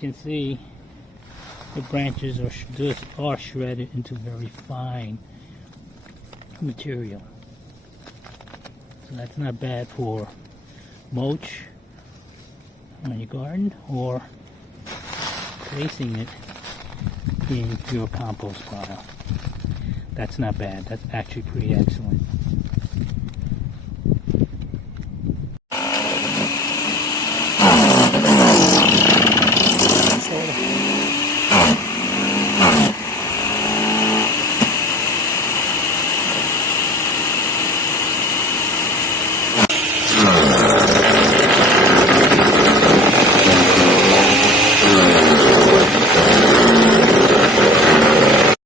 can see, the branches are shredded into very fine material. So that's not bad for mulch on your garden or placing it in your compost pile. That's not bad. That's actually pretty excellent.